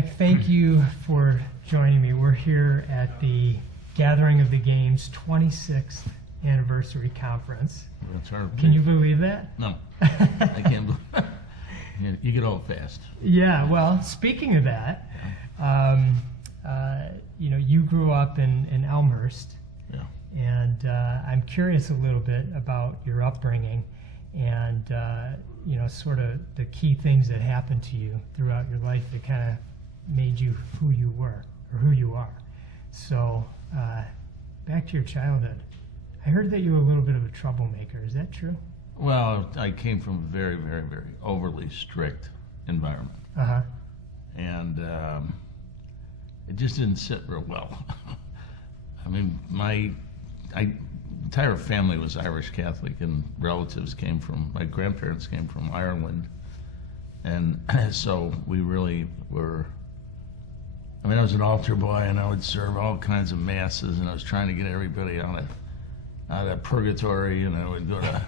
Jack, thank you for joining me. We're here at the Gathering of the Games 26th Anniversary Conference. That's hard. Can you believe that? No, I can't believe you get old fast. Yeah, well, speaking of that, you grew up in Elmhurst. Yeah. And I'm curious a little bit about your upbringing and, sort of the key things that happened to you throughout your life that kind of made you who you were or who you are. So back to your childhood. I heard that you were a little bit of a troublemaker. Is that true? Well, I came from a very, very, very overly strict environment. Uh-huh. And it just didn't sit real well. I mean, my entire family was Irish Catholic, and my grandparents came from Ireland. And so we really were, I was an altar boy, and I would serve all kinds of masses, and I was trying to get everybody out of purgatory, and I would go to,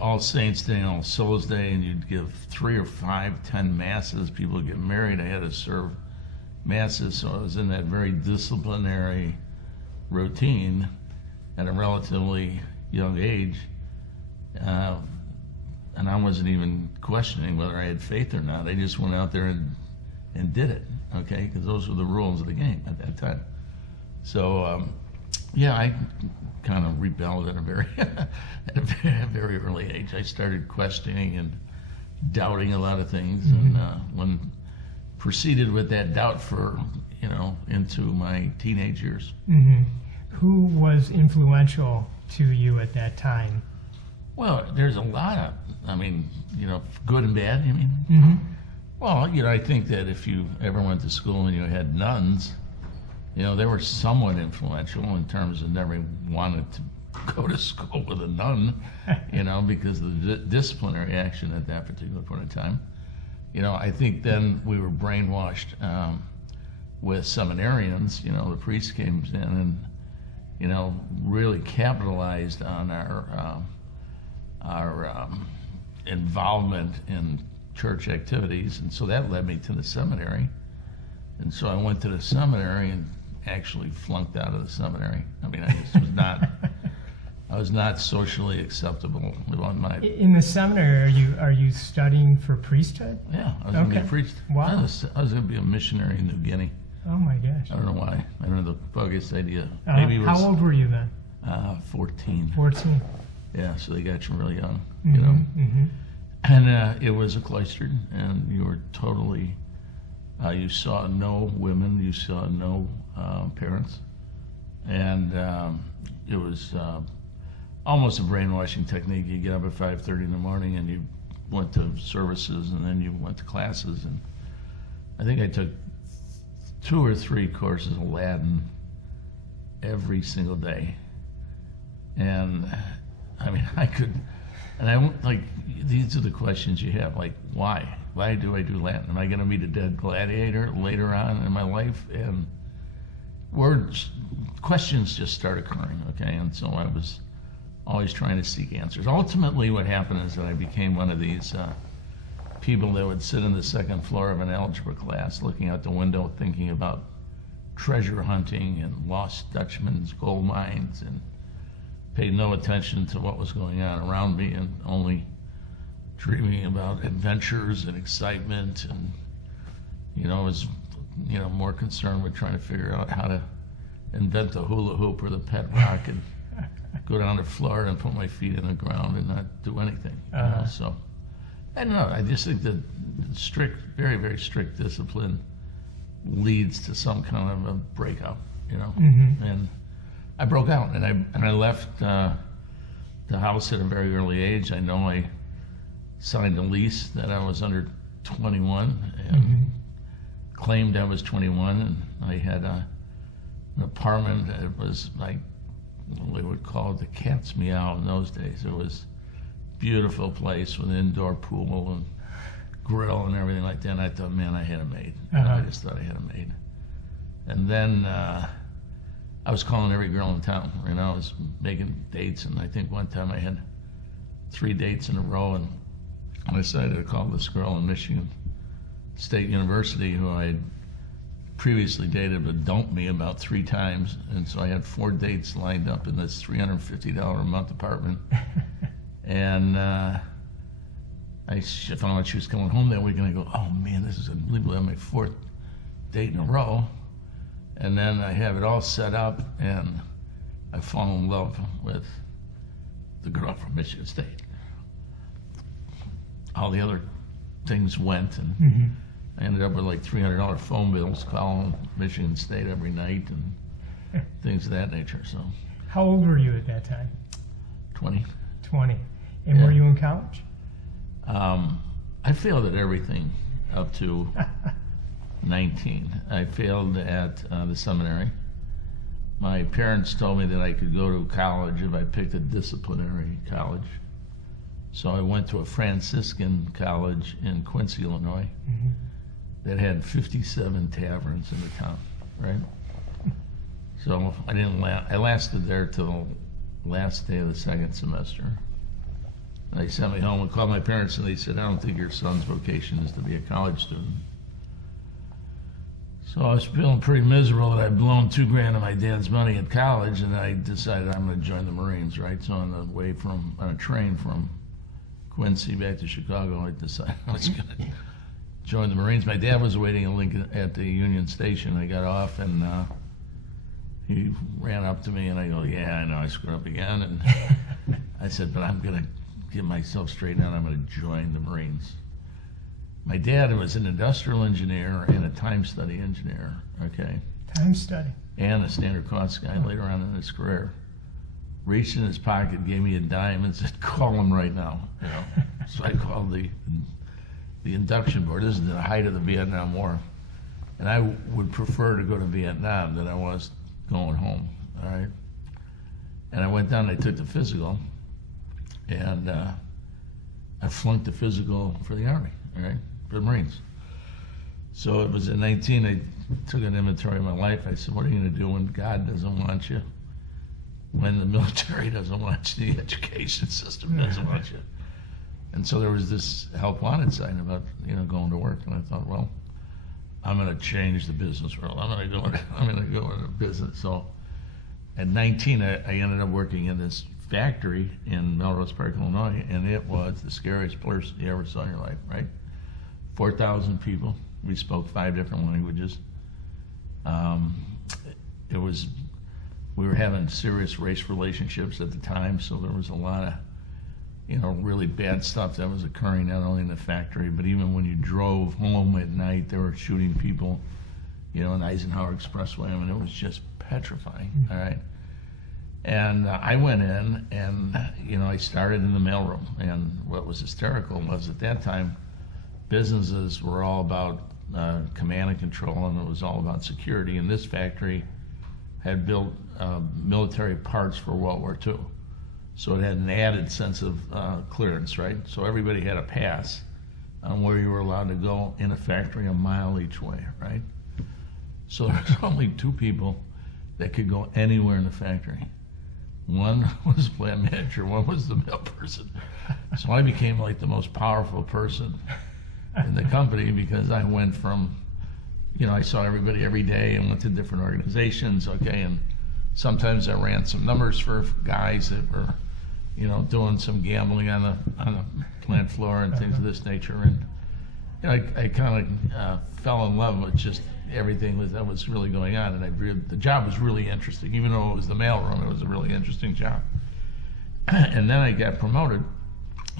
All Saints Day and All Souls Day, and you'd give 3 or 5, 10 masses. People would get married. I had to serve masses, so I was in that very disciplinary routine at a relatively young age, and I wasn't even questioning whether I had faith or not. I just went out there and did it, okay? Because those were the rules of the game at that time. So, I kind of rebelled at a very early age. I started questioning and doubting a lot of things, mm-hmm. and proceeded with that doubt for into my teenage years. Mm-hmm. Who was influential to you at that time? Well, there's a lot of, good and bad, you mean? Mm-hmm. Well, I think that if you ever went to school and you had nuns, they were somewhat influential in terms of never wanted to go to school with a nun, because of the disciplinary action at that particular point in time. I think then we were brainwashed with seminarians. The priest came in and, really capitalized on our involvement in church activities, and so that led me to the seminary. And so I went to the seminary and actually flunked out of the seminary. I was not socially acceptable. In the seminary, are you studying for priesthood? Yeah, I was going to be a priest. Wow. I was going to be a missionary in New Guinea. Oh my gosh. I don't know why. I don't have the foggiest idea. Maybe it was, how old were you then? 14. 14. Yeah, so they got you really young, mm-hmm, Mm-hmm. And it was a cloistered, and you were totally, you saw no women, you saw no parents, and it was almost a brainwashing technique. You get up at 5:30 in the morning, and you went to services, and then you went to classes, and I think I took 2 or 3 courses of Latin every single day. And I could, and I went, these are the questions you have, why? Why do I do Latin? Am I going to meet a dead gladiator later on in my life? And questions just start occurring, okay? And so I was always trying to seek answers. Ultimately, what happened is that I became one of these people that would sit in the second floor of an algebra class looking out the window thinking about treasure hunting and lost Dutchman's gold mines, and paid no attention to what was going on around me, and only dreaming about adventures and excitement, and was more concerned with trying to figure out how to invent the hula hoop or the pet rock and go down to Florida and put my feet in the ground and not do anything. Uh-huh. So I don't know. I just think that strict, very, very strict discipline leads to some kind of a breakup, Mm-hmm. And I broke out, and I left the house at a very early age. I know I signed a lease that I was under 21, and mm-hmm. claimed I was 21, and I had an apartment that was like, they would call it the cat's meow in those days. It was a beautiful place with an indoor pool and grill and everything like that. And I thought, man, I had it made. Uh-huh. I just thought I had it made. And then I was calling every girl in town. I was making dates, and I think one time I had 3 dates in a row, and I decided to call this girl in Michigan, State University, who I had previously dated but dumped me about 3 times, and so I had 4 dates lined up in this $350 a month apartment. And I found out she was coming home that week, and I go, oh man, this is unbelievable. I'm my 4th date in a row. And then I have it all set up, and I fall in love with the girl from Michigan State. All the other things went, and I ended up with like $300 phone bills calling Michigan State every night and things of that nature. So, How old were you at that time? 20. 20. And were you in college? I failed at everything up to 19. I failed at the seminary. My parents told me that I could go to college if I picked a disciplinary college. So I went to a Franciscan college in Quincy, Illinois, that had 57 taverns in the town, right? So I didn't I lasted there till the last day of the 2nd semester. And they sent me home and called my parents, and they said, I don't think your son's vocation is to be a college student. So I was feeling pretty miserable that I'd blown $2,000 of my dad's money at college, and I decided I'm going to join the Marines, right? So on the way on a train from Quincy back to Chicago, I decided I was going to join the Marines. My dad was waiting in Lincoln at the Union Station. I got off, and he ran up to me, and I go, yeah, I know I screwed up again. And I said, but I'm going to get myself straightened out. I'm going to join the Marines. My dad was an industrial engineer and a time study engineer, okay? Time study. And a standard cost guy later on in his career. Reached in his pocket, gave me a dime, and said, call him right now. You know? So I called the induction board. This is the height of the Vietnam War. And I would prefer to go to Vietnam than I was going home, all right? And I went down and I took the physical, and I flunked the physical for the Army, all right, for the Marines. So it was at 19, I took an inventory of my life. I said, what are you going to do when God doesn't want you? When the military doesn't want you, the education system doesn't want you. And so there was this help wanted sign about, going to work. And I thought, well, I'm going to change the business world. I'm going to go into business. So at 19, I ended up working in this factory in Melrose Park, Illinois, and it was the scariest place you ever saw in your life, right? 4,000 people. We spoke 5 different languages. We were having serious race relationships at the time, so there was a lot of, really bad stuff that was occurring not only in the factory, but even when you drove home at night, they were shooting people, in Eisenhower Expressway. I mean, it was just petrifying, all right? And I went in and, I started in the mailroom. And what was hysterical was at that time, businesses were all about command and control, and it was all about security. And this factory had built military parts for World War II. So it had an added sense of clearance, right? So everybody had a pass on where you were allowed to go in a factory a mile each way, right? So there was only 2 people that could go anywhere in the factory. One was the plant manager, one was the mail person. So I became like the most powerful person in the company because I went from, I saw everybody every day and went to different organizations, okay, and sometimes I ran some numbers for guys that were, doing some gambling on the plant floor and things of this nature, and I kind of fell in love with just everything that was really going on, and the job was really interesting. Even though it was the mailroom, it was a really interesting job. And then I got promoted.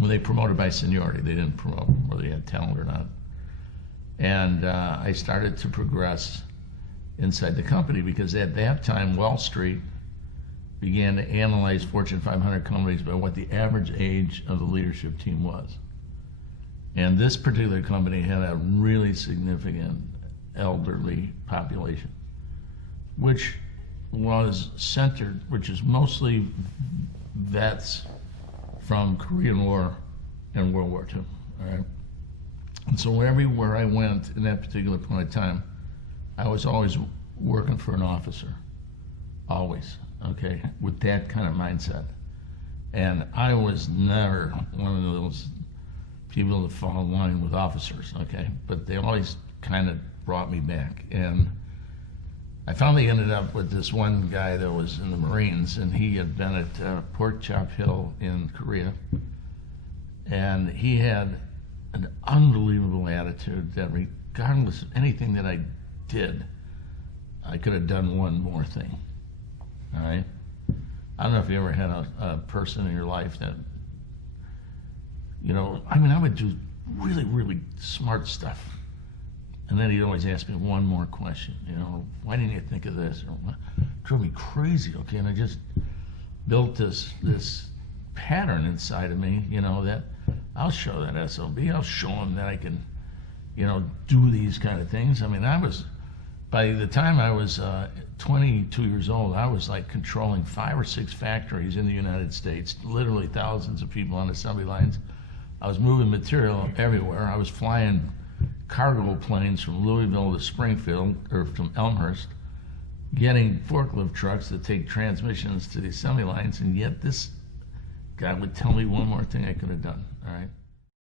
Well, they promoted by seniority. They didn't promote whether you had talent or not. And I started to progress inside the company because at that time, Wall Street began to analyze Fortune 500 companies by what the average age of the leadership team was. And this particular company had a really significant elderly population, which is mostly vets from Korean War and World War II, all right? And so everywhere I went in that particular point in time, I was always working for an officer, always, okay, with that kind of mindset. And I was never one of those people to fall in line with officers, okay? But they always kind of brought me back. And I finally ended up with this one guy that was in the Marines, and he had been at Pork Chop Hill in Korea. And he had an unbelievable attitude that regardless of anything that I did, I could have done one more thing, all right? I don't know if you ever had a person in your life that, you know, I mean, I would do really, really smart stuff. And then he'd always ask me one more question, you know, why didn't you think of this? Or what? Drove me crazy, okay? And I just built this pattern inside of me, you know, that I'll show that SOB, I'll show him that I can, you know, do these kind of things. I mean, by the time I was 22 years old, I was like controlling 5 or 6 factories in the United States, literally thousands of people on assembly lines. I was moving material everywhere. I was flying cargo planes from Louisville to Springfield, or from Elmhurst, getting forklift trucks that take transmissions to the assembly lines, and yet this guy would tell me one more thing I could have done, all right?